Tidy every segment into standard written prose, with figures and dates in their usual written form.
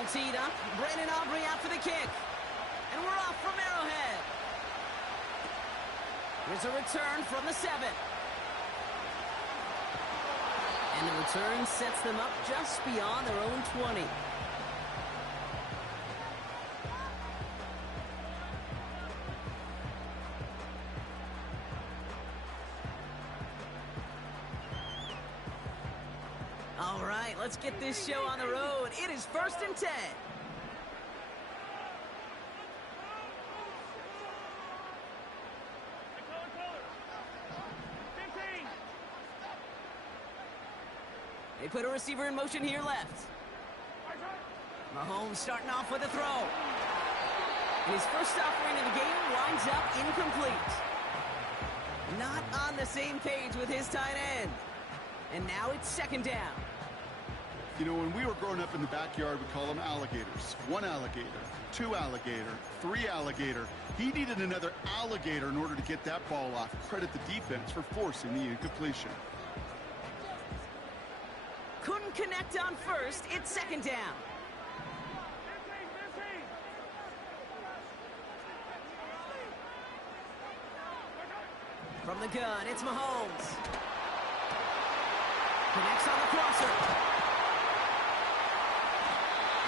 All teed up. Brandon Aubrey out for the kick. And we're off from Arrowhead. Here's a return from the 7. And the return sets them up just beyond their own 20. All right, let's get this show on the road. It is 1st and 10. They put a receiver in motion here left. Mahomes starting off with a throw. And his first offering of the game winds up incomplete. Not on the same page with his tight end. And now it's 2nd down. You know, when we were growing up in the backyard, we call them alligators. 1 alligator, 2 alligator, 3 alligator. He needed another alligator in order to get that ball off. Credit the defense for forcing the incompletion. Couldn't connect on first. It's 2nd down. From the gun, it's Mahomes. Connects on the crosser.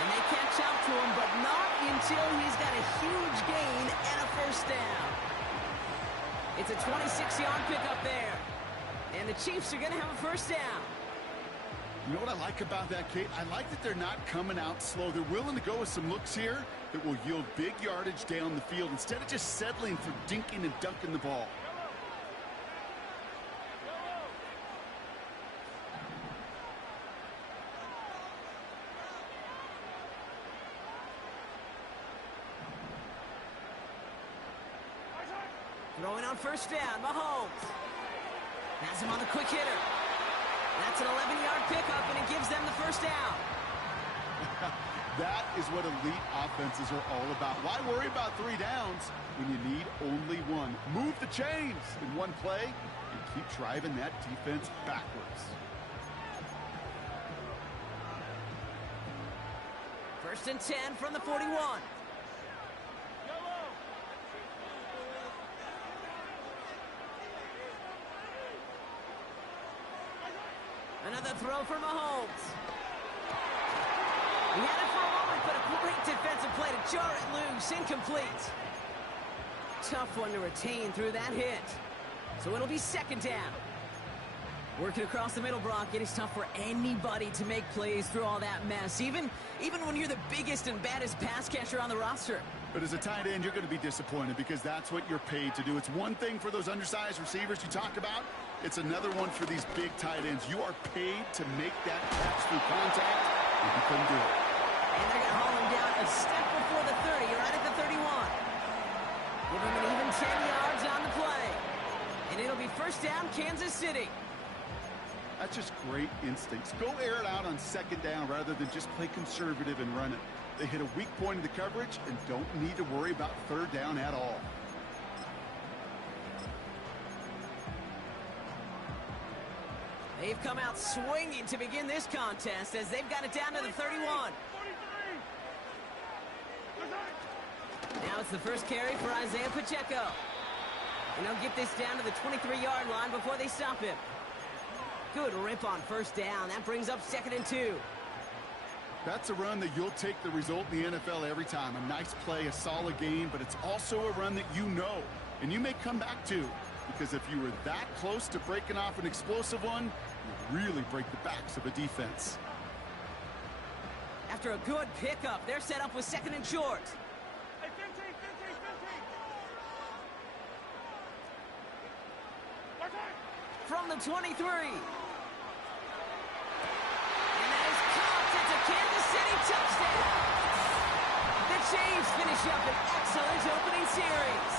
And they catch up to him, but not until he's got a huge gain and a 1st down. It's a 26-yard pickup there. And the Chiefs are going to have a 1st down. You know what I like about that, Kate? I like that they're not coming out slow. They're willing to go with some looks here that will yield big yardage down the field instead of just settling for dinking and dunking the ball. Throwing on 1st down, Mahomes. Has him on the quick hitter. That's an 11-yard pickup, and it gives them the 1st down. That is what elite offenses are all about. Why worry about 3 downs when you need only 1? Move the chains in one play and keep driving that defense backwards. 1st and 10 from the 41. Another throw for Mahomes. He had it for a moment, but a great defensive play to jar it loose. Incomplete. Tough one to retain through that hit. So it'll be 2nd down. Working across the middle, Brock, it is tough for anybody to make plays through all that mess, even when you're the biggest and baddest pass catcher on the roster. But as a tight end, you're going to be disappointed because that's what you're paid to do. It's one thing for those undersized receivers you talk about. It's another one for these big tight ends. You are paid to make that catch through contact, and you couldn't do it. And they're going to haul him down a step before the 30, right at the 31. Give him an even 10 yards on the play. And it'll be 1st down, Kansas City. That's just great instincts. Go air it out on 2nd down rather than just play conservative and run it. They hit a weak point in the coverage and don't need to worry about 3rd down at all. They've come out swinging to begin this contest as they've got it down to the 31. Now it's the first carry for Isaiah Pacheco. And they'll get this down to the 23-yard line before they stop him. Good rip on 1st down. That brings up 2nd and 2. That's a run that you'll take the result in the NFL every time. A nice play, a solid game, but it's also a run that you know, and you may come back to. Because if you were that close to breaking off an explosive one, you really break the backs of a defense. After a good pickup, they're set up with 2nd and short. Hey, 15. From the 23. And that is caught. It's a Kansas City touchdown. The Chiefs finish up an excellent opening series.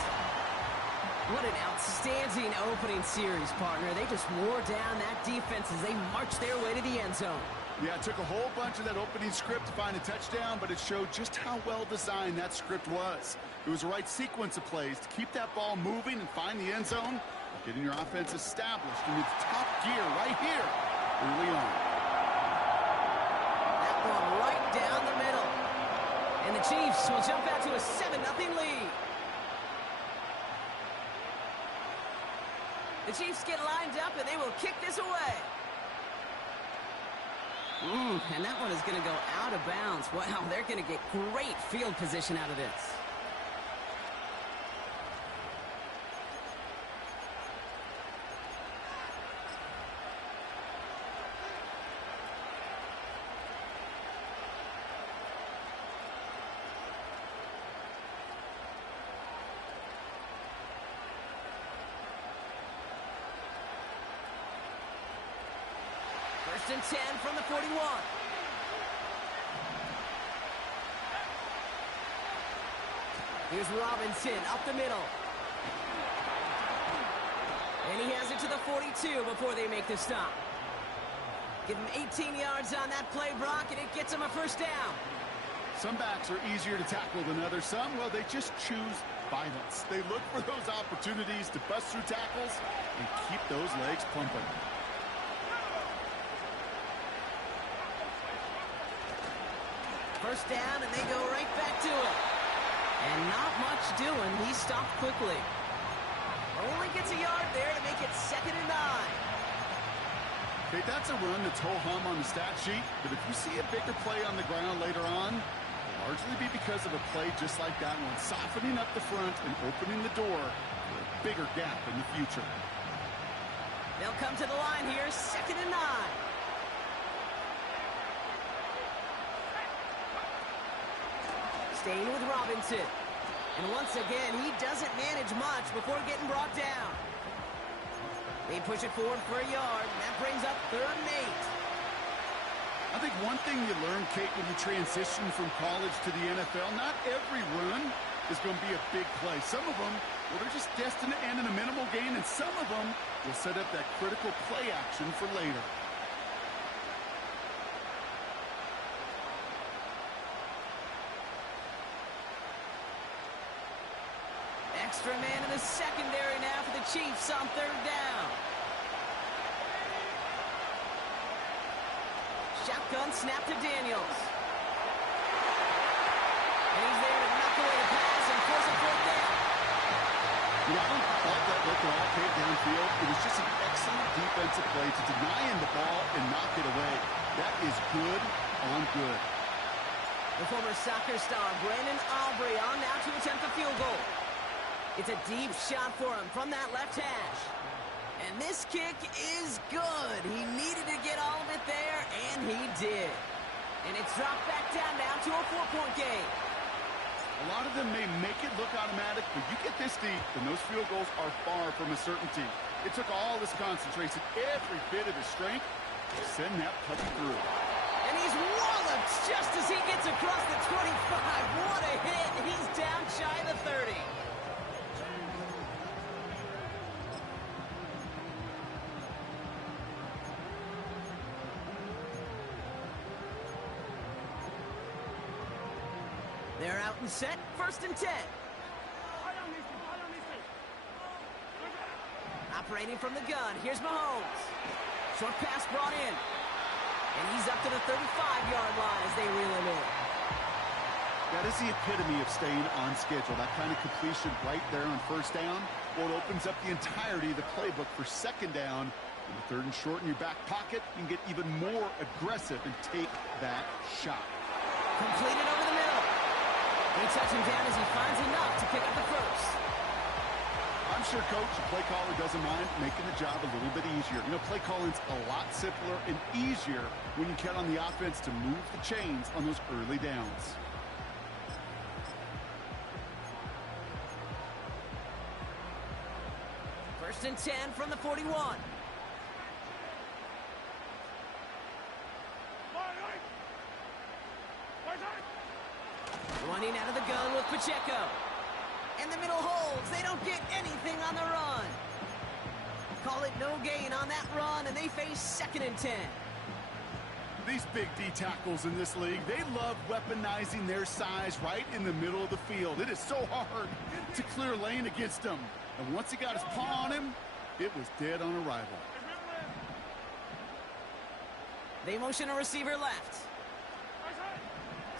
What an outstanding opening series, partner. They just wore down that defense as they marched their way to the end zone. Yeah, it took a whole bunch of that opening script to find a touchdown, but it showed just how well designed that script was. It was the right sequence of plays to keep that ball moving and find the end zone, getting your offense established in its top gear right here early on. That one right down the middle. Chiefs will jump out to a 7-0 lead. The Chiefs get lined up, and they will kick this away. And that one is going to go out of bounds. Wow, they're going to get great field position out of this. First and 10 from the 41. Here's Robinson up the middle. And he has it to the 42 before they make the stop. Give him 18 yards on that play, Brock, and it gets him a first down. Some backs are easier to tackle than others. Some, well, they just choose violence. They look for those opportunities to bust through tackles and keep those legs pumping. First down, and they go right back to it. And not much doing. He stopped quickly. Only gets a yard there to make it 2nd and 9. Okay, that's a run that's ho-hum on the stat sheet, but if you see a bigger play on the ground later on, it'll largely be because of a play just like that one, softening up the front and opening the door for a bigger gap in the future. They'll come to the line here, 2nd and 9. Staying with Robinson. And once again, he doesn't manage much before getting brought down. They push it forward for a yard, and that brings up 3rd and 8. I think one thing you learn, Kate, when you transition from college to the NFL, not every run is going to be a big play. Some of them, well, they're just destined to end in a minimal gain, and some of them will set up that critical play action for later. Extra man in the secondary now for the Chiefs on 3rd down. Shotgun snap to Daniels. And he's there to knock away the pass and force a 4th down. You know, I don't fault that look at all, Kate, downfield. It was just an excellent defensive play to deny him the ball and knock it away. That is good on good. The former soccer star, Brandon Aubrey, on now to attempt a field goal. It's a deep shot for him from that left hash. And this kick is good. He needed to get all of it there, and he did. And it's dropped back down now to a 4-point game. A lot of them may make it look automatic, but you get this deep, and those field goals are far from a certainty. It took all his concentration, every bit of his strength, to send that puppy through. And he's walloped just as he gets across the 25. What a hit. He's down shy of the 30. They're out and set, 1st and 10. Operating from the gun, here's Mahomes. Short pass brought in. And he's up to the 35-yard line as they reel him in. That is the epitome of staying on schedule. That kind of completion right there on 1st down. Well, it opens up the entirety of the playbook for 2nd down. In the 3rd and short in your back pocket, you can get even more aggressive and take that shot. Completed over the middle. They touch him down as he finds enough to pick up the 1st. I'm sure, Coach, the play caller doesn't mind making the job a little bit easier. You know, play calling's a lot simpler and easier when you count on the offense to move the chains on those early downs. First and 10 from the 41. Running out of the gun with Pacheco. And the middle holds. They don't get anything on the run. Call it no gain on that run, and they face 2nd and 10. These big D tackles in this league, they love weaponizing their size right in the middle of the field. It is so hard to clear lane against them. And once he got his paw on him, it was dead on arrival. They motion a receiver left.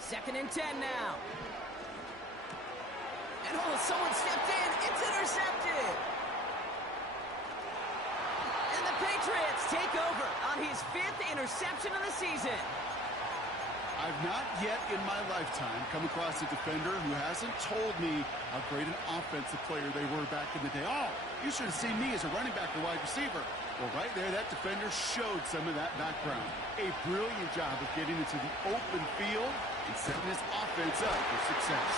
2nd and 10 now. Oh, someone stepped in. It's intercepted. And the Patriots take over on his 5th interception of the season. I've not yet in my lifetime come across a defender who hasn't told me how great an offensive player they were back in the day. Oh, you should have seen me as a running back or wide receiver. Well, right there, that defender showed some of that background. A brilliant job of getting into the open field and setting his offense up for success.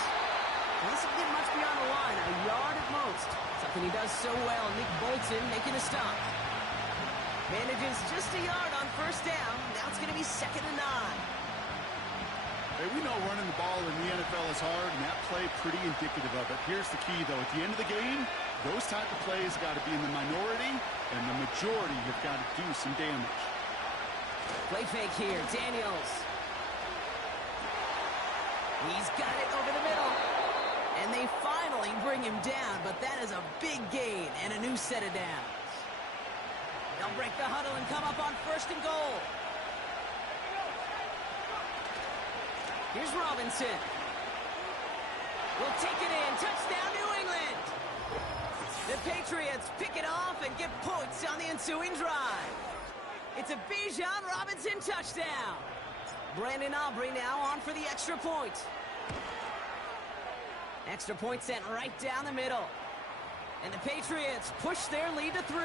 Well, this will get much beyond the line, a yard at most. Something he does so well. Nick Bolton making a stop. Manages just a yard on first down. Now it's going to be 2nd and 9. Hey, we know running the ball in the NFL is hard, and that play pretty indicative of it. Here's the key, though. At the end of the game, those type of plays got to be in the minority, and the majority have got to do some damage. Play fake here. Daniels. He's got it over the middle. And they finally bring him down, but that is a big gain and a new set of downs. They'll break the huddle and come up on 1st and goal. Here's Robinson. Will take it in. Touchdown, New England. The Patriots pick it off and get points on the ensuing drive. It's a Bijan Robinson touchdown. Brandon Aubrey now on for the extra point. Extra point sent right down the middle. And the Patriots push their lead to 3.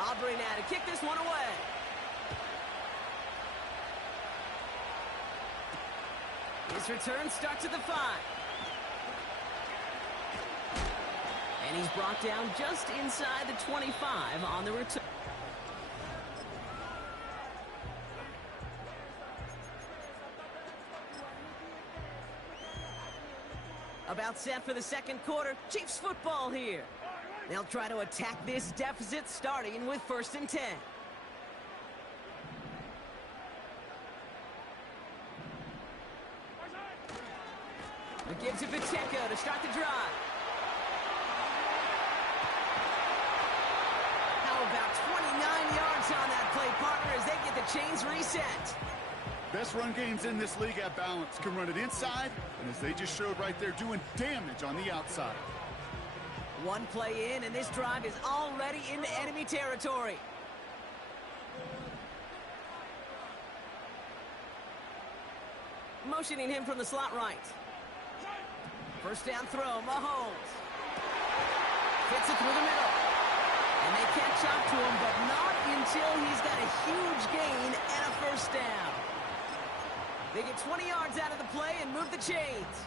Aubrey now to kick this one away. His return starts at the 5. And he's brought down just inside the 25 on the return. About set for the 2nd quarter. Chiefs football here. They'll try to attack this deficit starting with 1st and 10. They give to Pacheco to start the drive. How about 29 yards on that play, partner, as they get the chains reset. Best run games in this league at balance. Can run it inside, and as they just showed right there, doing damage on the outside. One play in, and this drive is already into enemy territory. Motioning him from the slot right. First down throw, Mahomes. Fits it through the middle. And they catch up to him, but not until he's got a huge gain and a first down. They get 20 yards out of the play and move the chains.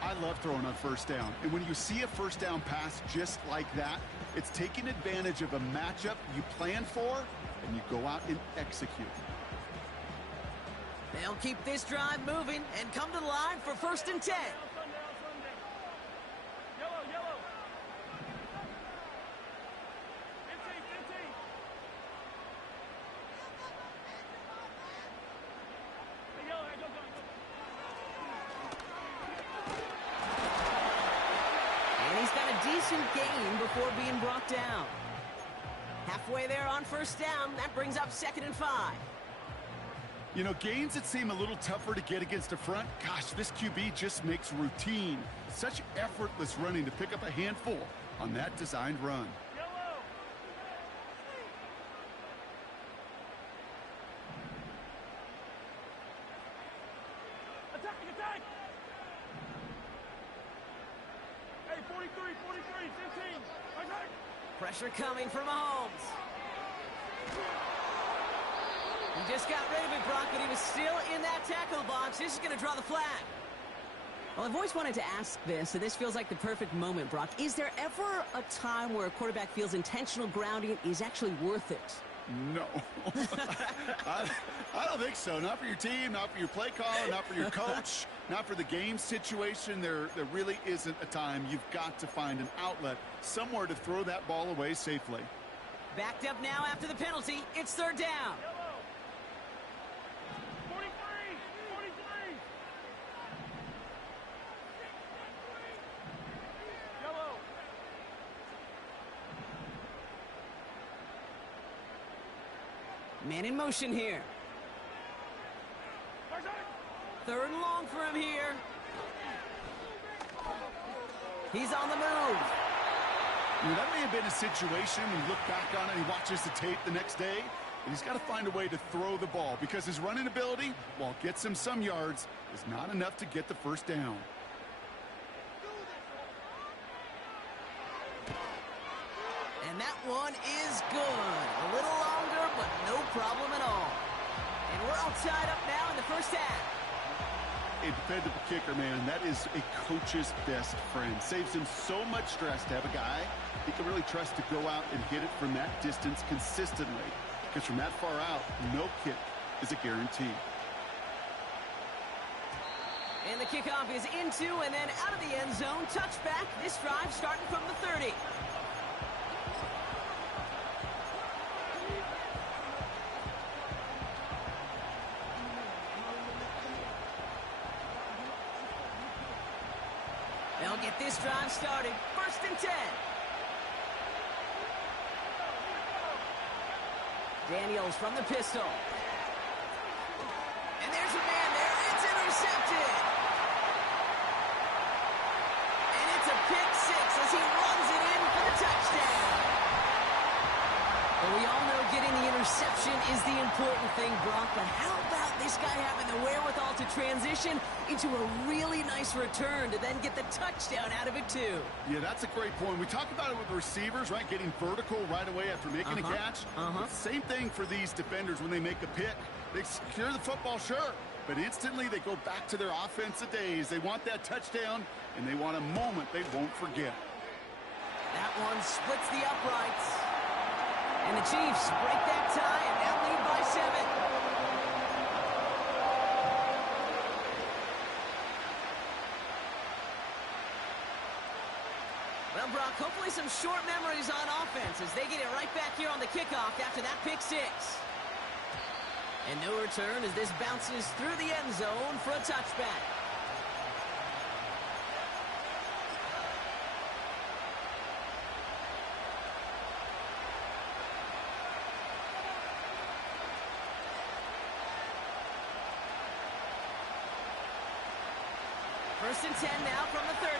I love throwing on first down. And when you see a first down pass just like that, it's taking advantage of a matchup you plan for, and you go out and execute. They'll keep this drive moving and come to the line for 1st and 10. Gain before being brought down. Halfway there on first down. That brings up 2nd and 5. You know, gains that seem a little tougher to get against a front, gosh, this QB just makes routine. Such effortless running to pick up a handful on that designed run. Pressure coming from Mahomes. He just got rid of it, Brock, but he was still in that tackle box. This is going to draw the flag. Well, I've always wanted to ask this, and this feels like the perfect moment, Brock. Is there ever a time where a quarterback feels intentional grounding is actually worth it? No. I don't think so. Not for your team, not for your play caller, not for your coach, not for the game situation. There really isn't a time. You've got to find an outlet, somewhere to throw that ball away safely. Backed up now after the penalty. It's 3rd down. Man in motion here. Third and long for him here. He's on the move. You know, that may have been a situation when you look back on it and he watches the tape the next day, and he's got to find a way to throw the ball because his running ability, while it gets him some yards, is not enough to get the first down. And that one is good. A little longer, but no problem at all. And we're all tied up now in the first half. A dependable kicker, man, that is a coach's best friend. Saves him so much stress to have a guy he can really trust to go out and hit it from that distance consistently. Because from that far out, no kick is a guarantee. And the kickoff is into and then out of the end zone. Touchback. This drive starting from the 30. They'll get this drive started. First and 10. Daniels from the pistol. And there's a man there. It's intercepted. And it's a pick six as he runs it in for the touchdown. Well, we all know getting the interception is the important thing, Brock, but how about this guy having the wherewithal to transition into a really nice return to then get the touchdown out of it, too? Yeah, that's a great point. We talk about it with the receivers, right? Getting vertical right away after making a catch. Same thing for these defenders when they make a pick. They secure the football, sure, but instantly they go back to their offensive days. They want that touchdown, and they want a moment they won't forget. That one splits the uprights. And the Chiefs break that tie and now lead by 7. Well, Brock, hopefully some short memories on offense as they get it right back here on the kickoff after that pick six. And no return as this bounces through the end zone for a touchback. First and 10 now from the 30.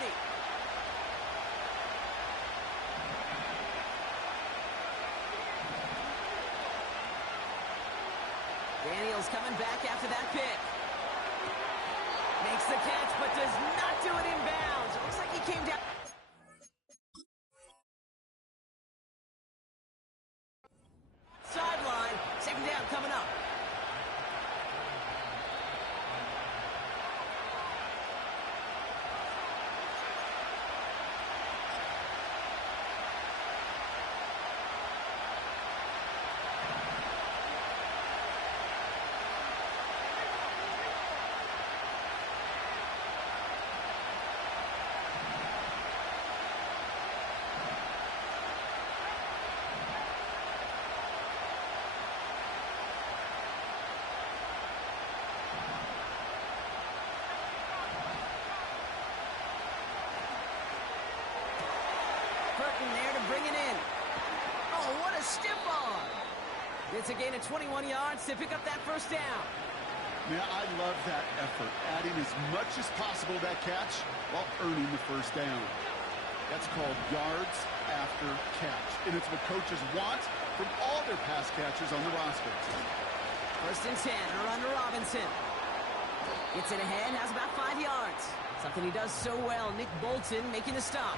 Daniels coming back after that pick. Makes the catch, but does not do it in bounds. It looks like he came down. Sideline. Second down coming up. There to bring it in. Oh, what a stiff arm. It's a gain of 21 yards to pick up that first down. Man, I love that effort, adding as much as possible to that catch while earning the first down. That's called yards after catch, and it's what coaches want from all their pass catchers on the roster. First and 10, a run to Robinson. Gets it ahead, has about 5 yards. Something he does so well, Nick Bolton making the stop.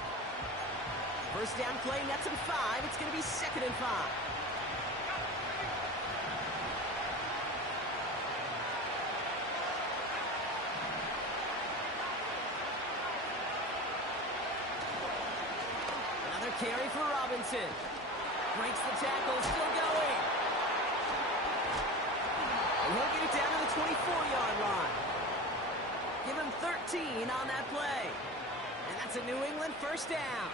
First down play, nets him 5. It's going to be 2nd and 5. Another carry for Robinson. Breaks the tackle, still going. And he'll get it down to the 24-yard line. Give him 13 on that play. And that's a New England first down.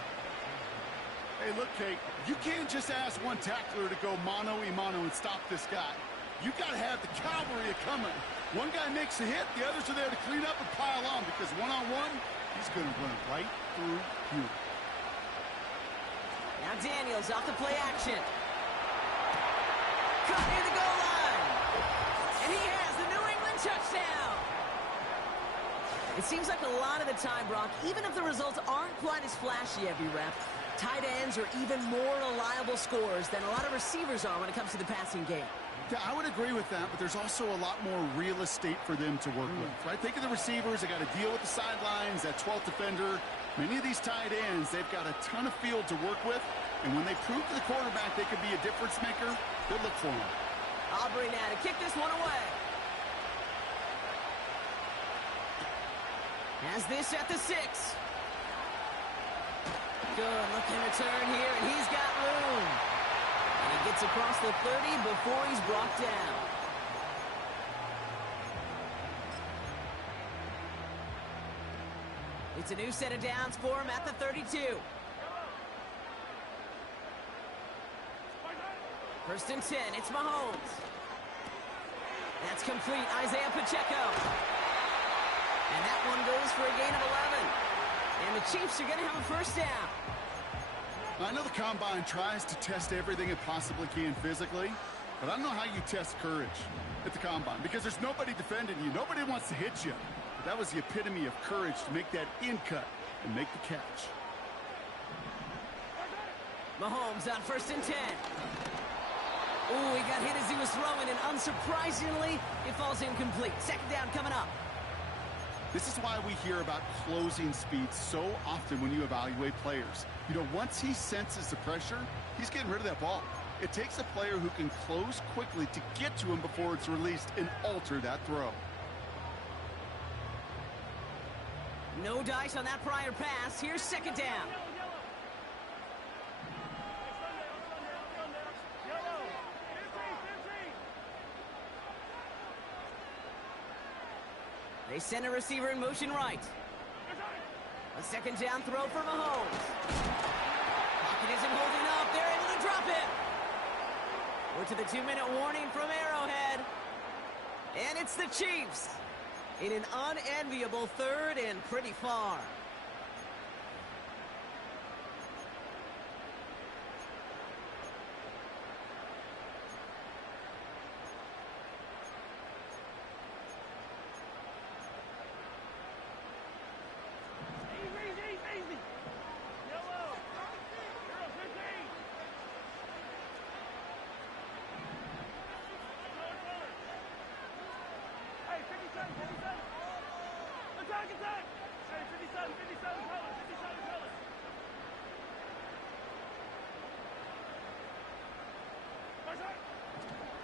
Hey, look, Kate, you can't just ask one tackler to go mano-a-mano and stop this guy. You got to have the cavalry coming. One guy makes a hit, the others are there to clean up and pile on because one-on-one, he's going to run right through you. Now Daniels off the play action. Caught near the goal line. And he has the New England touchdown. It seems like a lot of the time, Brock, even if the results aren't quite as flashy every rep, tight ends are even more reliable scorers than a lot of receivers are when it comes to the passing game. Yeah, I would agree with that, but there's also a lot more real estate for them to work with, right? Think of the receivers. They got to deal with the sidelines, that 12th defender. Many of these tight ends, they've got a ton of field to work with, and when they prove to the quarterback they could be a difference maker, good look for them. Aubrey now to kick this one away. Has this at the 6. Good looking return here, and he's got room. And he gets across the 30 before he's brought down. It's a new set of downs for him at the 32. First and 10, it's Mahomes. That's complete, Isaiah Pacheco. And that one goes for a gain of 11. And the Chiefs are going to have a first down. I know the Combine tries to test everything it possibly can physically, but I don't know how you test courage at the Combine because there's nobody defending you. Nobody wants to hit you. But that was the epitome of courage to make that in cut and make the catch. Mahomes on first and 10. Ooh, he got hit as he was throwing, and unsurprisingly, it falls incomplete. Second down coming up. This is why we hear about closing speed so often when you evaluate players. You know, once he senses the pressure, he's getting rid of that ball. It takes a player who can close quickly to get to him before it's released and alter that throw. No dice on that prior pass. Here's second down. They send a receiver in motion right. A second down throw for Mahomes. Pocket isn't holding up. They're able to drop it. We're to the 2-minute warning from Arrowhead. And it's the Chiefs in an unenviable third and pretty far.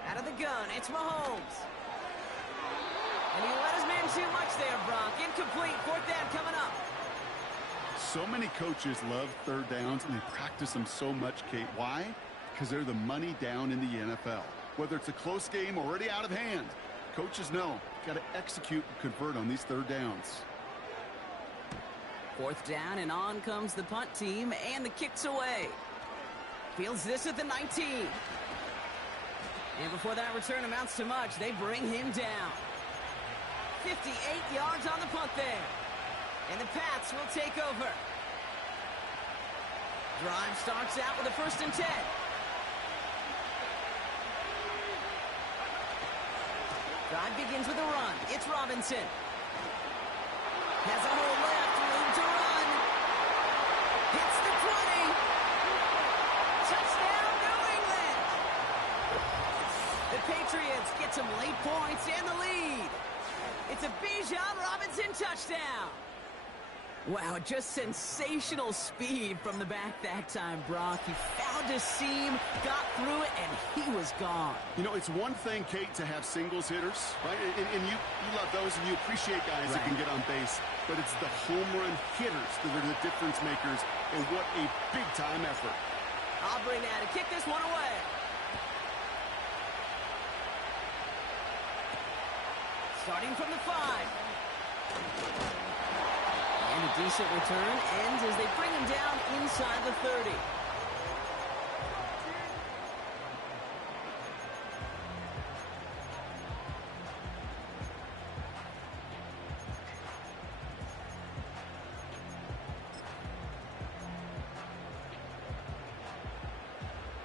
Out of the gun, it's Mahomes. And he let his man too much there, Brock. Incomplete, fourth down coming up. So many coaches love third downs, and they practice them so much, Kate. Why? Because they're the money down in the NFL. Whether it's a close game already out of hand, coaches know got to execute and convert on these third downs. Fourth down, and on comes the punt team, and the kick's away. Fields this at the 19. And before that return amounts to much, they bring him down. 58 yards on the punt there. And the Pats will take over. Drive starts out with a first and 10. Drive begins with a run. It's Robinson. Has a hole left, room to run. Hits the 20. Touchdown, New England. The Patriots get some late points and the lead. It's a Bijan Robinson touchdown. Wow, just sensational speed from the back that time, Brock. He found a seam, got through it, and he was gone. You know, it's one thing, Kate, to have singles hitters, right? And you love those, and you appreciate guys that can get on base. But it's the home run hitters that are the difference makers, and what a big-time effort. Aubrey now to kick this one away. Starting from the 5. And a decent return ends as they bring him down inside the 30.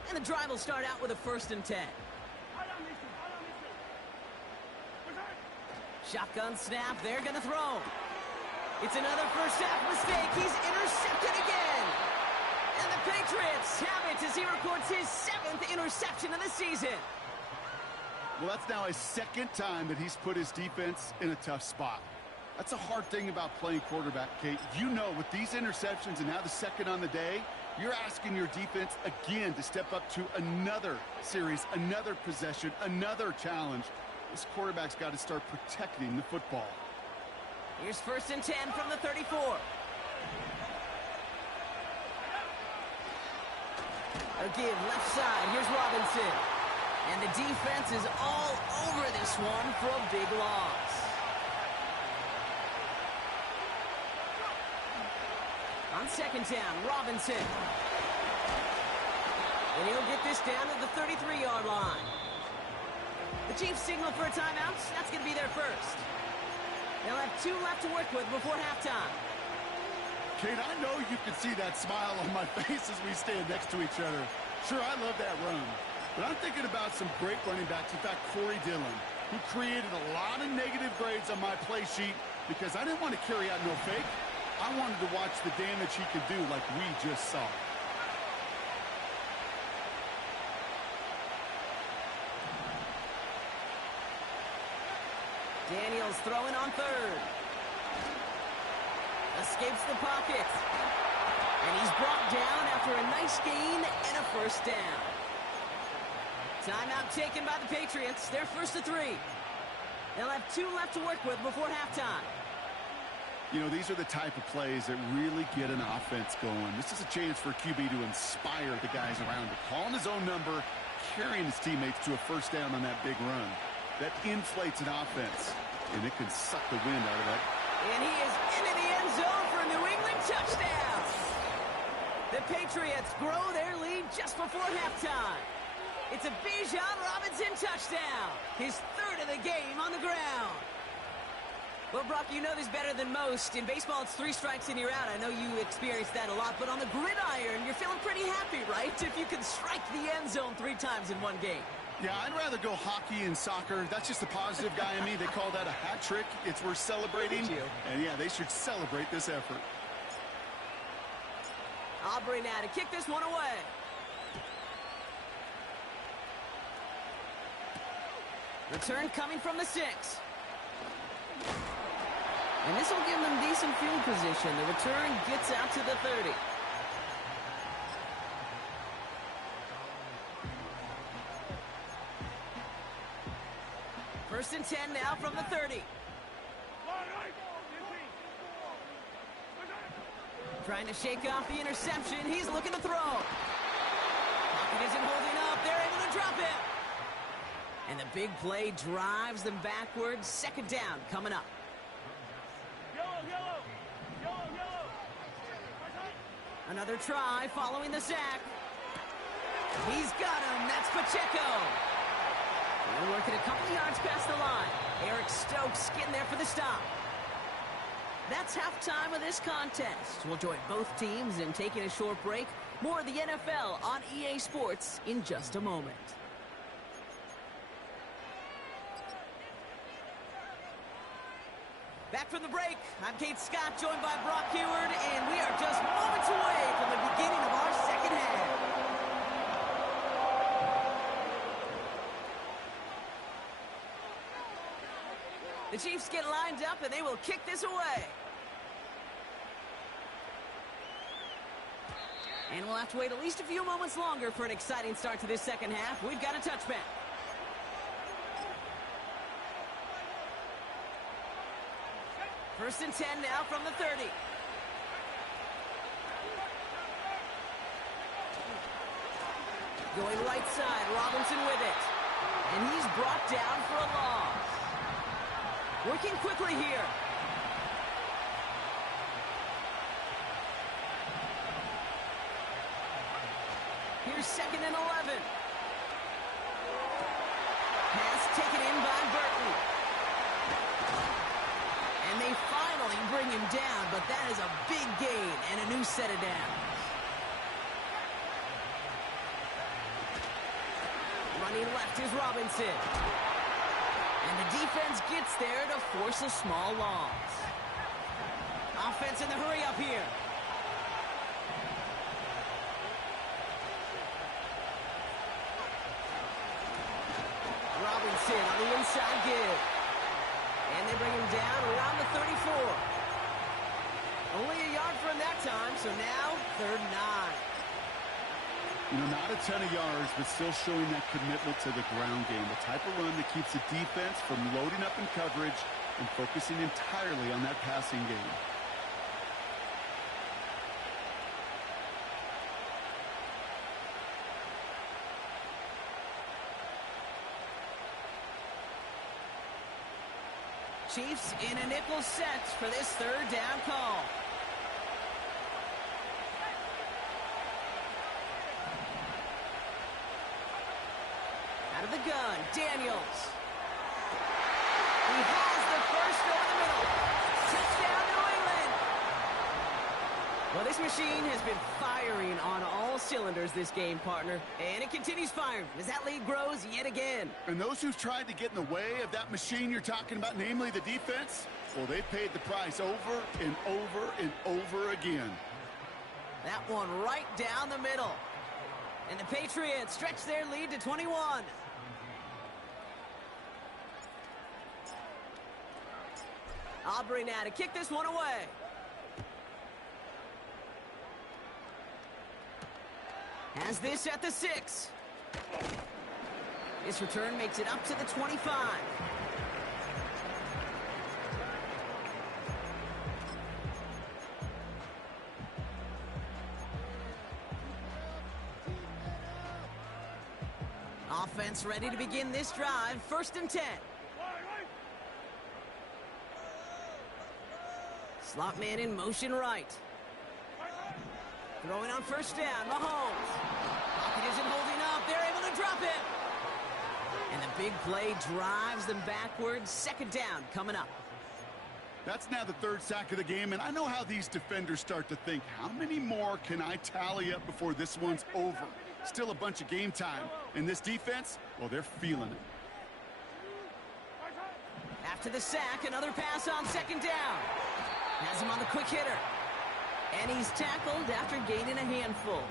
And the drive will start out with a first and 10. Shotgun snap, they're going to throw. It's another first half mistake. He's intercepted again. And the Patriots have it as he records his 7th interception of the season. Well, that's now his 2nd time that he's put his defense in a tough spot. That's a hard thing about playing quarterback, Kate. You know, with these interceptions and now the 2nd on the day, you're asking your defense again to step up to another series, another possession, another challenge. This quarterback's got to start protecting the football. Here's 1st and 10 from the 34. A give left side. Here's Robinson. And the defense is all over this one for a big loss. On 2nd down, Robinson. And he'll get this down to the 33-yard line. The Chiefs signal for a timeout. That's going to be their first. They'll have 2 left to work with before halftime. Kate, I know you can see that smile on my face as we stand next to each other. Sure, I love that run. But I'm thinking about some great running backs. In fact, Corey Dillon, who created a lot of negative grades on my play sheet because I didn't want to carry out no fake. I wanted to watch the damage he could do like we just saw. Daniels throwing on 3rd. Escapes the pocket. And he's brought down after a nice gain and a 1st down. Timeout taken by the Patriots. They're 1st to 3. They'll have 2 left to work with before halftime. You know, these are the type of plays that really get an offense going. This is a chance for QB to inspire the guys around him. Calling his own number, carrying his teammates to a 1st down on that big run. That inflates an offense, and it can suck the wind out of that. And he is into the end zone for a New England touchdown. The Patriots grow their lead just before halftime. It's a Bijan Robinson touchdown. His 3rd of the game on the ground. Well, Brock, you know this better than most. In baseball, it's 3 strikes and you're out. I know you experienced that a lot, but on the gridiron, you're feeling pretty happy, right? If you can strike the end zone 3 times in one game. Yeah, I'd rather go hockey and soccer. That's just the positive guy in me. They call that a hat trick. It's worth celebrating. And yeah, they should celebrate this effort. Aubrey now to kick this one away. Return coming from the 6. And this will give them decent field position. The return gets out to the 30. First and 10 now from the 30. Trying to shake off the interception. He's looking to throw. Pocket isn't holding up. They're able to drop it. And the big play drives them backwards. 2nd down coming up. Another try following the sack. He's got him. That's Pacheco. They're working a couple of yards past the line. Eric Stokes getting there for the stop. That's halftime of this contest. We'll join both teams in taking a short break. More of the NFL on EA Sports in just a moment. Back from the break, I'm Kate Scott, joined by Brock Huard, and we are just moments away from the beginning of our 2nd half. The Chiefs get lined up, and they will kick this away. And we'll have to wait at least a few moments longer for an exciting start to this 2nd half. We've got a touchback. First and 10 now from the 30. Going right side, Robinson with it. And he's brought down for a loss. Working quickly here. Here's 2nd and 11. Pass taken in by Burton. And they finally bring him down, but that is a big gain and a new set of downs. Running left is Robinson. And the defense gets there to force a small loss. Offense in the hurry up here. Robinson on the inside give. And they bring him down around the 34. Only a yard from that time, so now 3rd and 9. You know, not a ton of yards, but still showing that commitment to the ground game. The type of run that keeps the defense from loading up in coverage and focusing entirely on that passing game. Chiefs in a nickel set for this 3rd down call. Out of the gun, Daniels. He has the first over the middle. Touchdown, New England. Well, this machine has been firing on all cylinders this game, partner. And it continues firing as that lead grows yet again. And those who've tried to get in the way of that machine you're talking about, namely the defense, well, they paid the price over and over and over again. That one right down the middle. And the Patriots stretch their lead to 21. Aubrey now to kick this one away. Has this at the 6. This return makes it up to the 25. Offense ready to begin this drive. 1st and 10. Slot man in motion right. Throwing on 1st down, Mahomes. Pocket isn't holding up. They're able to drop it. And the big play drives them backwards. 2nd down coming up. That's now the 3rd sack of the game, and I know how these defenders start to think. How many more can I tally up before this one's over? Still a bunch of game time. And this defense, well, they're feeling it. After the sack, another pass on 2nd down. Has him on the quick hitter. And he's tackled after gaining a handful.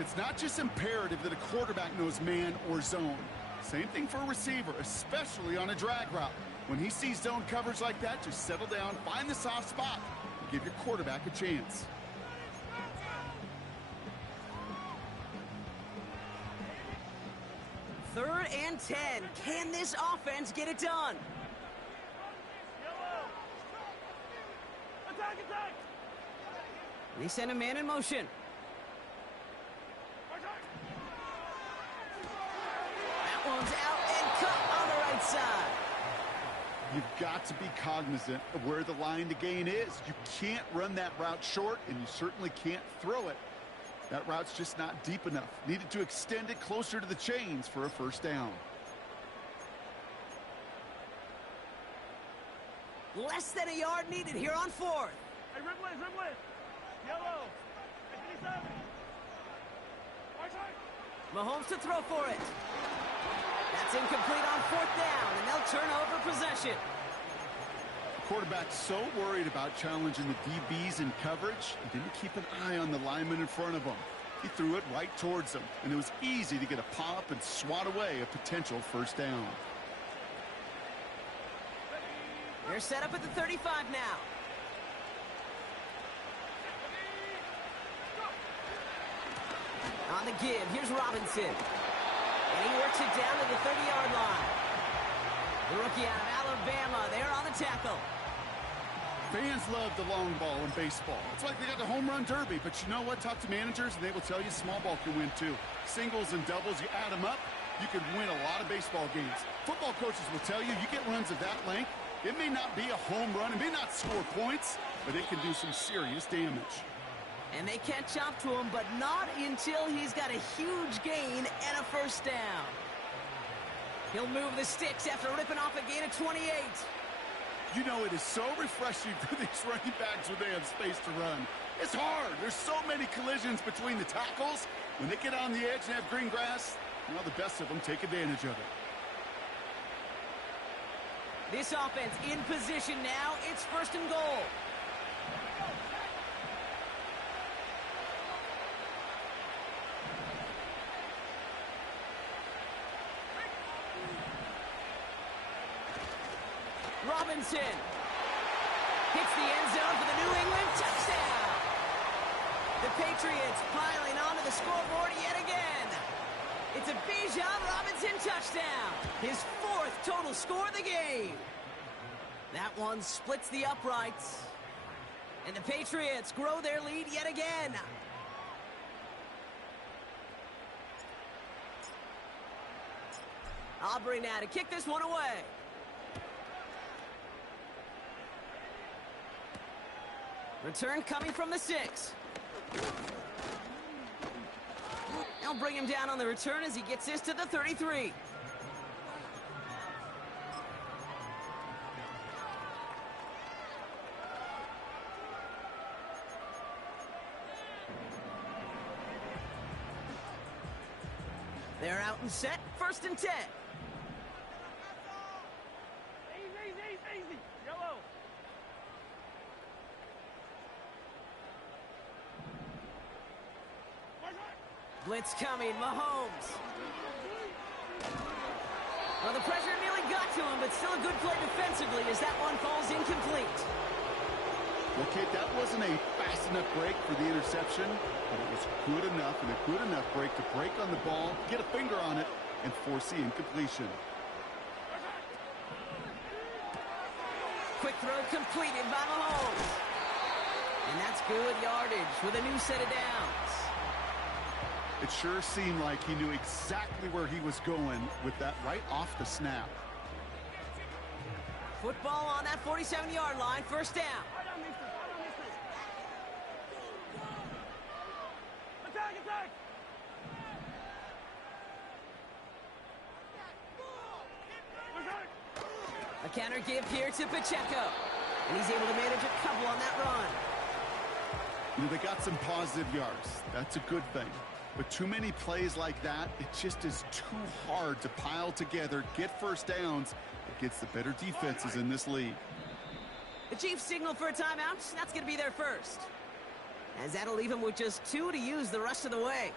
It's not just imperative that a quarterback knows man or zone. Same thing for a receiver, especially on a drag route. When he sees zone coverage like that, just settle down, find the soft spot, and give your quarterback a chance. Third and 10. Can this offense get it done? They send a man in motion. That one's out and cut on the right side. You've got to be cognizant of where the line to gain is. You can't run that route short, and you certainly can't throw it. That route's just not deep enough. Needed to extend it closer to the chains for a 1st down. Less than a yard needed here on 4th. Hey, Ripley. Yellow. 57. Mahomes to throw for it. That's incomplete on 4th down, and they'll turn over possession. The quarterback's so worried about challenging the DBs in coverage, he didn't keep an eye on the lineman in front of him. He threw it right towards him, and it was easy to get a pop and swat away a potential 1st down. They're set up at the 35 now. On the give, here's Robinson. And he works it down to the 30-yard line. The rookie out of Alabama, they're on the tackle. Fans love the long ball in baseball. It's like they got the home run derby, but you know what? Talk to managers, and they will tell you small ball can win too. Singles and doubles, you add them up, you can win a lot of baseball games. Football coaches will tell you, you get runs of that length, it may not be a home run, it may not score points, but it can do some serious damage. And they catch up to him, but not until he's got a huge gain and a 1st down. He'll move the sticks after ripping off a gain of 28. You know, it is so refreshing for these running backs when they have space to run. It's hard. There's so many collisions between the tackles. When they get on the edge and have green grass, you know, the best of them take advantage of it. This offense in position now. It's 1st and goal. Robinson hits the end zone for the New England touchdown. The Patriots piling onto the scoreboard yet again. It's a Bijan Robinson touchdown. His 4th total score of the game. That one splits the uprights. And the Patriots grow their lead yet again. Aubrey now to kick this one away. Return coming from the 6. They'll bring him down on the return as he gets this to the 33. They're out and set, 1st and 10. Easy. Yellow. Blitz coming, Mahomes. Well, the pressure nearly got to him, but still a good play defensively as that one falls incomplete. Well, Kate, that wasn't a fast enough break for the interception, but it was good enough and a good enough break to break on the ball, get a finger on it, and force the incompletion. Quick throw completed by Mahomes. And that's good yardage with a new set of downs. It sure seemed like he knew exactly where he was going with that right off the snap. Football on that 47-yard line, 1st down. Attack! A counter give here to Pacheco. And he's able to manage a couple on that run. You know, they got some positive yards. That's a good thing. But too many plays like that, it just is too hard to pile together, get 1st downs against the better defenses in this league. The Chiefs signal for a timeout. That's going to be their 1st. As that'll leave him with just 2 to use the rest of the way.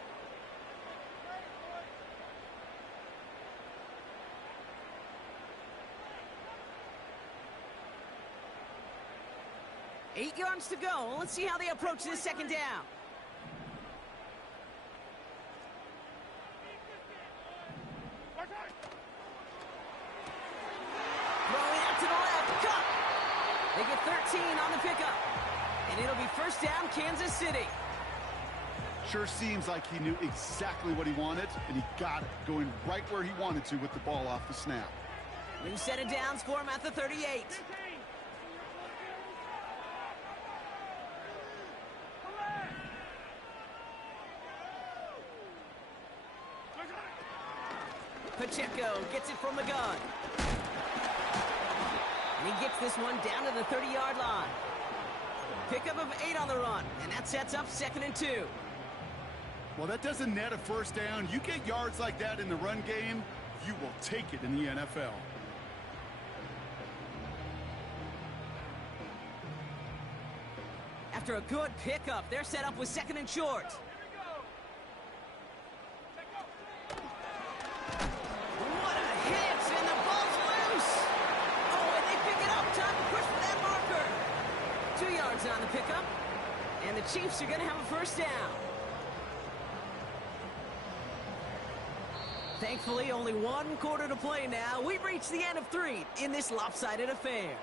Eight yards to go. Let's see how they approach this 2nd down. Throwing out to the left. Cut. They get 13 on the pickup. And it'll be 1st down, Kansas City. Sure seems like he knew exactly what he wanted, and he got it, going right where he wanted to with the ball off the snap. New set of downs for him at the 38. Pacheco gets it from the gun. And he gets this one down to the 30-yard line. Pickup of 8 on the run, and that sets up 2nd and 2. Well, that doesn't net a 1st down. You get yards like that in the run game, you will take it in the NFL. After a good pickup, they're set up with 2nd and short. What a hit, and the ball's loose. Oh, and they pick it up. Time to push for that marker. 2 yards on the pickup, and the Chiefs are going to have a 1st down. Thankfully, only 1 quarter to play now. We've reached the end of 3 in this lopsided affair.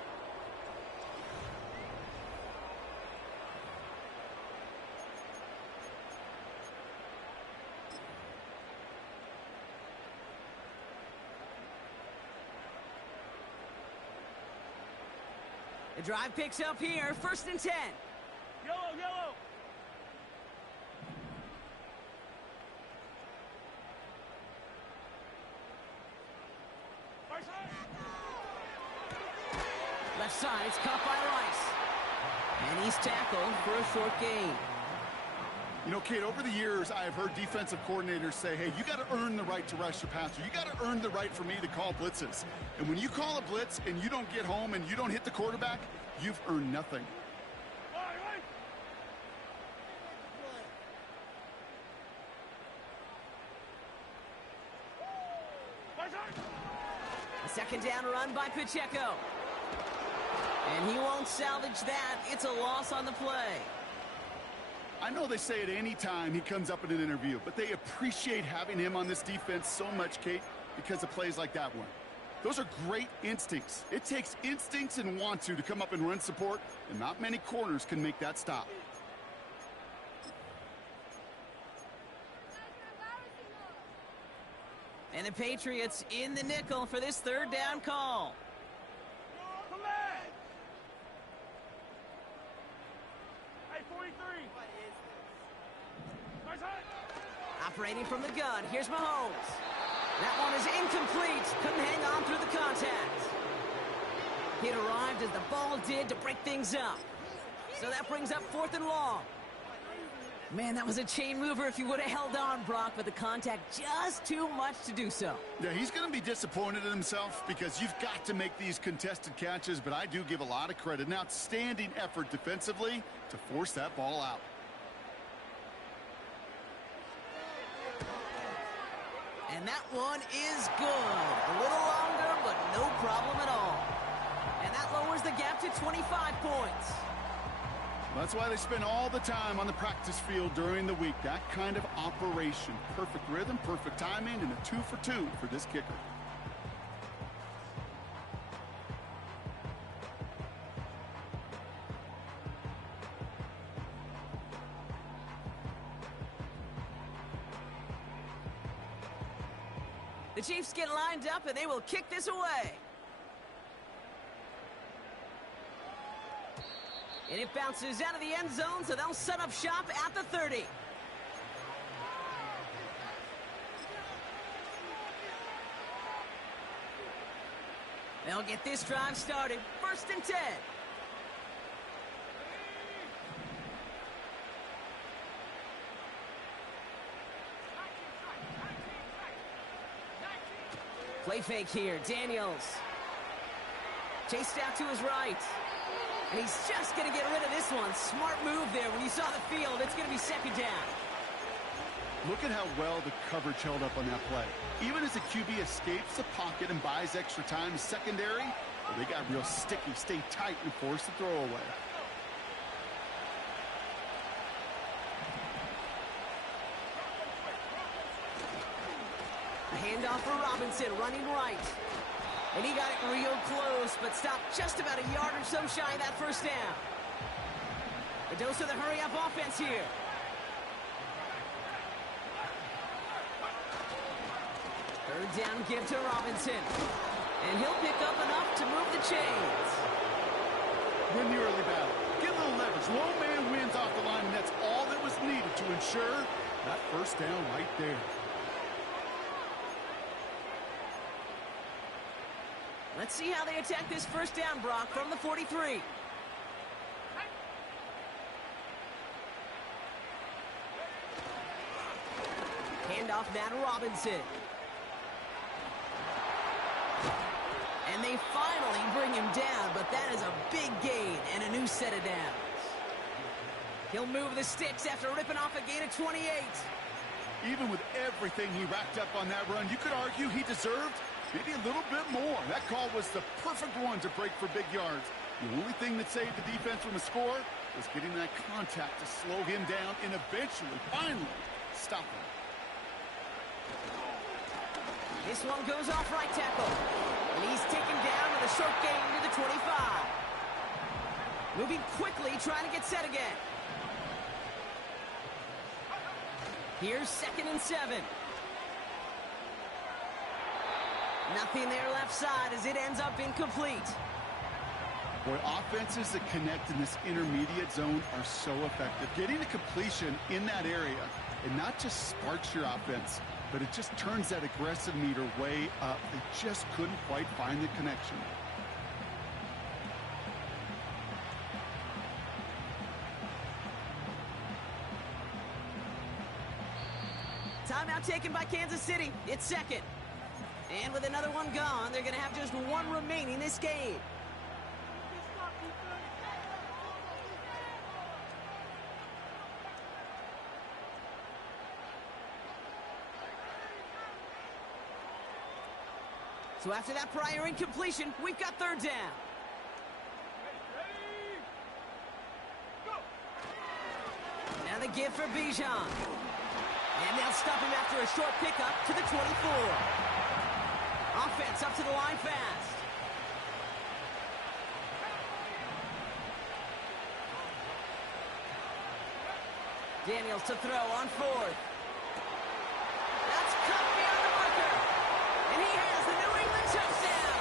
The drive picks up here, 1st and 10. Yellow. Left side, it's caught by Rice. And he's tackled for a short gain. You know, Kate, over the years, I have heard defensive coordinators say, hey, you got to earn the right to rush your passer. You got to earn the right for me to call blitzes. And when you call a blitz and you don't get home and you don't hit the quarterback, you've earned nothing. A 2nd down run by Pacheco. And he won't salvage that. It's a loss on the play. I know they say it any time he comes up in an interview, but they appreciate having him on this defense so much, Kate, because of plays like that one. Those are great instincts. It takes instincts and want to come up and run support, and not many corners can make that stop. And the Patriots in the nickel for this third down call. Come back! Hey, 43! Nice hit! Operating from the gun, here's Mahomes. That one is incomplete. Couldn't hang on through the contact. It arrived as the ball did to break things up. So that brings up 4th and long. Man, that was a chain mover if you would have held on, Brock, but the contact just too much to do so. Yeah, he's going to be disappointed in himself because you've got to make these contested catches, but I do give a lot of credit. An outstanding effort defensively to force that ball out. And that one is good. A little longer, but no problem at all. And that lowers the gap to 25 points. That's why they spend all the time on the practice field during the week. That kind of operation. Perfect rhythm, perfect timing, and a 2 for 2 for this kicker. The Chiefs get lined up, and they will kick this away. And it bounces out of the end zone, so they'll set up shop at the 30. They'll get this drive started. 1st and 10. Play fake here. Daniels. Chased out to his right. And he's just going to get rid of this one. Smart move there. When you saw the field, it's going to be 2nd down. Look at how well the coverage held up on that play. Even as the QB escapes the pocket and buys extra time in secondary, well, they got real sticky, stay tight, and force the throw away. The handoff for Robinson, running right. And he got it real close, but stopped just about a yard or so shy of that 1st down. A dose of the hurry-up offense here. Third down give to Robinson. And he'll pick up enough to move the chains. Win the early battle. Get a little leverage. Low man wins off the line, and that's all that was needed to ensure that 1st down right there. Let's see how they attack this 1st down, Brock, from the 43. Handoff now to Robinson. And they finally bring him down, but that is a big gain and a new set of downs. He'll move the sticks after ripping off a gain of 28. Even with everything he racked up on that run, you could argue he deserved maybe a little bit more. That call was the perfect one to break for big yards. The only thing that saved the defense from a score was getting that contact to slow him down and eventually, finally, stop him. This one goes off right tackle. And he's taken down with a short gain to the 25. Moving quickly, trying to get set again. Here's 2nd and 7. Nothing there left side as it ends up incomplete. Boy, offenses that connect in this intermediate zone are so effective. Getting a completion in that area, and not just sparks your offense, but it just turns that aggressive meter way up. They just couldn't quite find the connection. Timeout taken by Kansas City. It's 2nd. And with another one gone, they're going to have just one remaining this game. So after that prior incompletion, we've got 3rd down. What a gift for Bijan. And they'll stop him after a short pickup to the 24. Offense up to the line fast. Daniels to throw on fourth. That's cut beyond the marker. And he has the New England touchdown.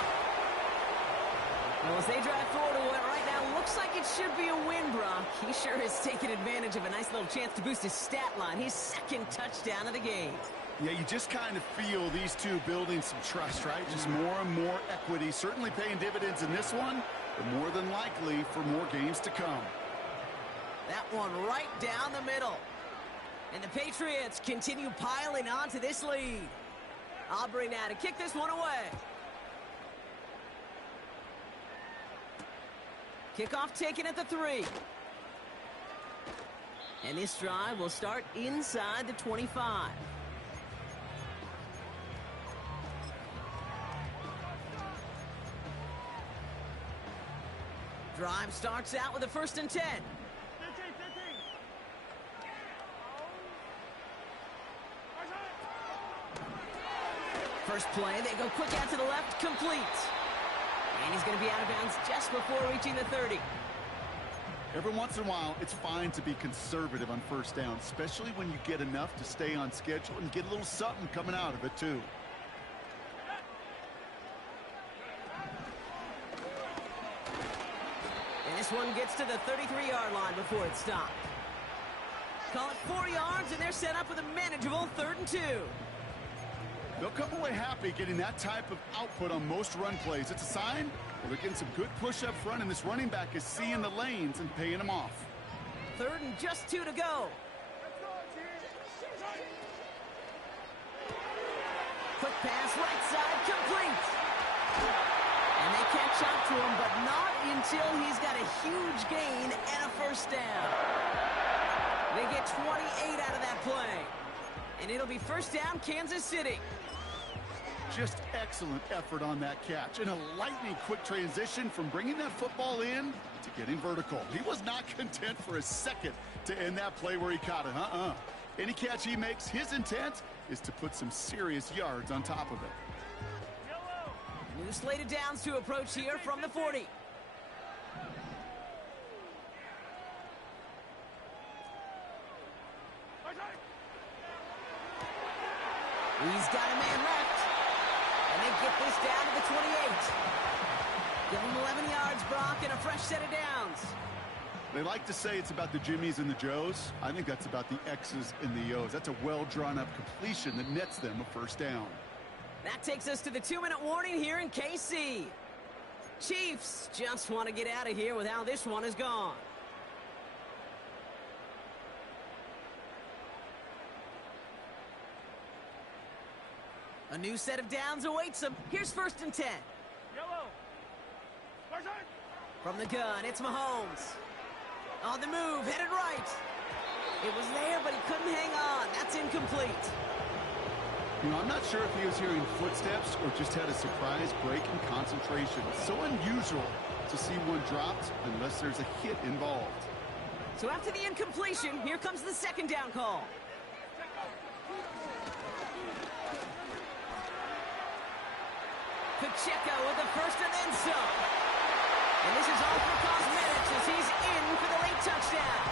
Well, as they drive forward to what right now looks like it should be a win, Brock, he sure has taken advantage of a nice little chance to boost his stat line. His second touchdown of the game. Yeah, you just kind of feel these two building some trust, right? Just more and more equity. Certainly paying dividends in this one, but more than likely for more games to come. That one right down the middle. And the Patriots continue piling on to this lead. Aubrey now to kick this one away. Kickoff taken at the 3. And this drive will start inside the 25. Drive starts out with a 1st and 10. 15. First play, they go quick out to the left, complete. And he's going to be out of bounds just before reaching the 30. Every once in a while, it's fine to be conservative on first down, especially when you get enough to stay on schedule and get a little something coming out of it, too. And this one gets to the 33-yard line before it's stopped. Call it 4 yards, and they're set up with a manageable 3rd and 2. They'll come away happy getting that type of output on most run plays. It's a sign well, they're getting some good push up front, and this running back is seeing the lanes and paying them off. 3rd and just 2 to go. Quick pass, right side, complete. And they catch up to him, but not until he's got a huge gain and a 1st down. They get 28 out of that play. And it'll be 1st down, Kansas City. Just excellent effort on that catch. And a lightning quick transition from bringing that football in to getting vertical. He was not content for a second to end that play where he caught it. Any catch he makes, his intent is to put some serious yards on top of it. New slated downs to approach here from the 40. He's got a man left. And they get this down to the 28. Give him 11 yards, Brock, and a fresh set of downs. They like to say it's about the Jimmies and the Joes. I think that's about the X's and the O's. That's a well-drawn-up completion that nets them a 1st down. That takes us to the 2-minute warning here in KC. Chiefs just want to get out of here with how this one has gone. A new set of downs awaits them. Here's 1st and 10. Yellow. From the gun, it's Mahomes. On the move, headed right. It was there, but he couldn't hang on. That's incomplete. You know, I'm not sure if he was hearing footsteps or just had a surprise break in concentration. It's so unusual to see one dropped unless there's a hit involved. So after the incompletion, here comes the 2nd down call. Pacheco with the 1st and then some. And this is all for cosmetics as he's in for the late touchdown.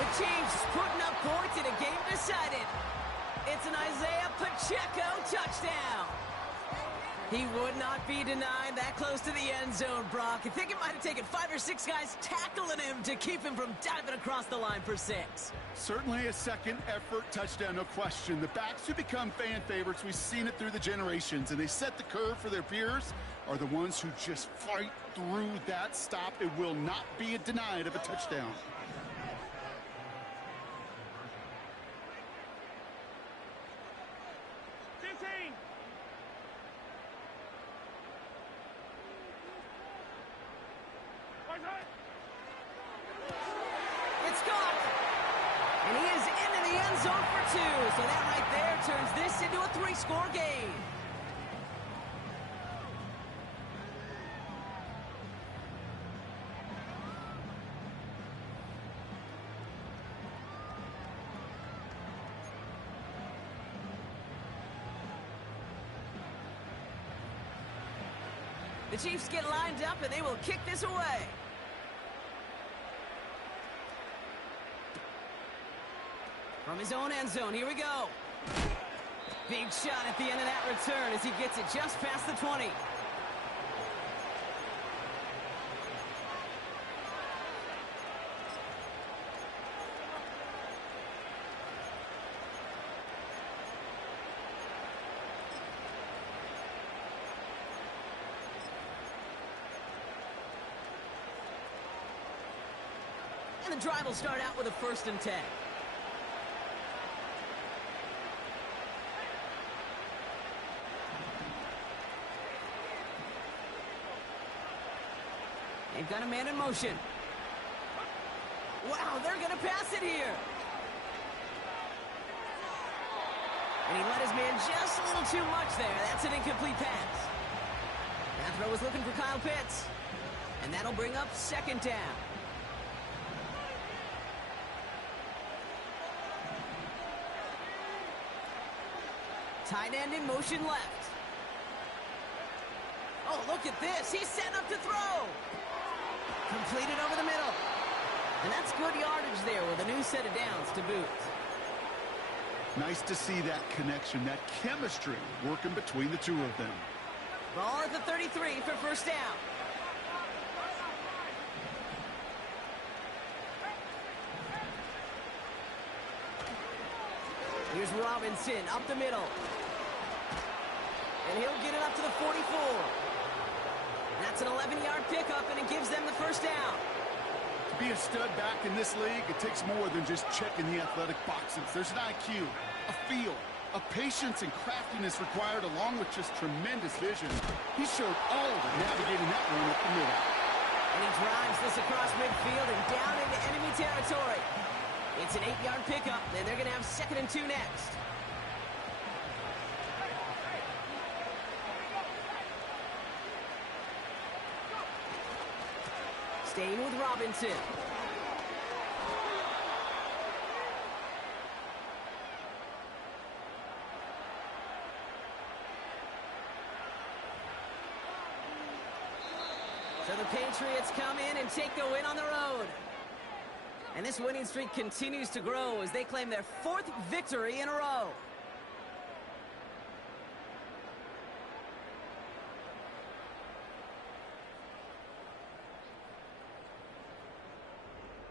The Chiefs putting up points in a game decided. It's an Isaiah Pacheco touchdown. He would not be denied that close to the end zone, Brock. I think it might have taken 5 or 6 guys tackling him to keep him from diving across the line for 6. Certainly a second effort touchdown, no question. The backs who become fan favorites, we've seen it through the generations, and they set the curve for their peers, are the ones who just fight through that stop. It will not be denied of a touchdown. It's gone. And he is into the end zone for 2. So that right there turns this into a 3-score game. The Chiefs get lined up, and they will kick this away. From his own end zone, here we go. Big shot at the end of that return as he gets it just past the 20. And the drive will start out with a 1st and 10. They've got a man in motion. Wow, they're going to pass it here. And he let his man just a little too much there. That's an incomplete pass. That throw was looking for Kyle Pitts. And that'll bring up 2nd down. Tight end in motion left. Oh, look at this. He's set up to throw. Completed over the middle. And that's good yardage there with a new set of downs to boot. Nice to see that connection, that chemistry working between the two of them. Ball at the 33 for 1st down. Here's Robinson up the middle. And he'll get it up to the 44. That's an 11-yard pickup, and it gives them the 1st down. To be a stud back in this league, it takes more than just checking the athletic boxes. There's an IQ, a feel, a patience and craftiness required, along with just tremendous vision. He showed all of it navigating that run up the middle. And he drives this across midfield and down into enemy territory. It's an 8-yard pickup, and they're going to have 2nd and 2 next. Staying with Robinson. So the Patriots come in and take the win on the road. And this winning streak continues to grow as they claim their 4th victory in a row.